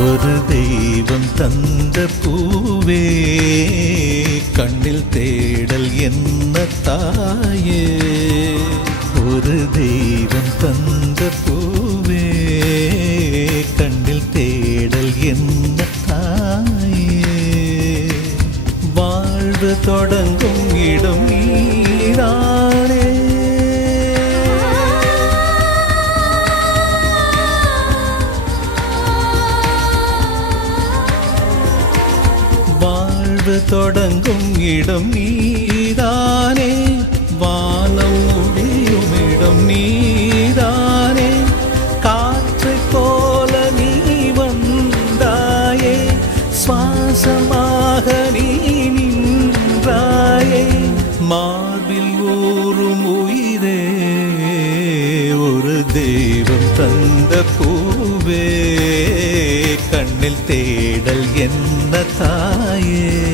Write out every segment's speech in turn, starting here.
ஒரு தெய்வம் தந்த பூவே கண்ணில் தேடல் என்ன தாயே. ஒரு தெய்வம் தந்த பூவே கண்ணில் தேடல் என்ன தாயே. வாழ்வு தொடங்கும் இடம் நீதானே. வாழ்வு தொடங்கும் இடம் நீதானே. வானம் முடியும் இடம் நீதானே. காற்றைப் போல நீ வந்தாயே. சுவாசமாக நீ நின்றாயே. மார்பில் ஊறும் உயிரே ஒரு தெய்வம் தந்த பூவே கண்ணில் தேடல் என்ன தாயே.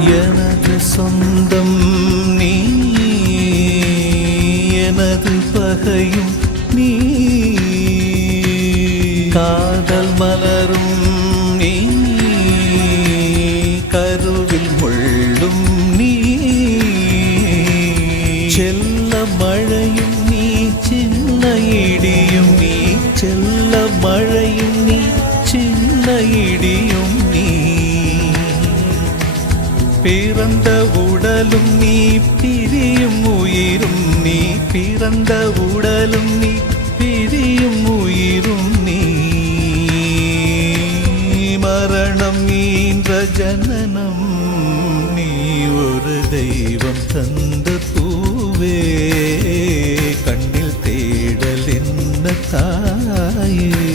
எனது சொந்தம் நீ, எனது பகையும் நீ. காதல் மலரும் நீ, கருவில் முள்ளும் நீ. செல்ல மழையும் நீ, சின்ன இடியும் நீ. செல்ல மழையும் நீ, சின்ன இடியும் நீ. பிறந்த உடலும் நீ, பிரியும் உயிரும் நீ. பிறந்த உடலும் நீ, பிரியும் உயிரும் நீ. மரணம் ஈன்ற ஜனனம் நீ. ஒரு தெய்வம் தந்த பூவே கண்ணில் தேடல் என்ன தாயே.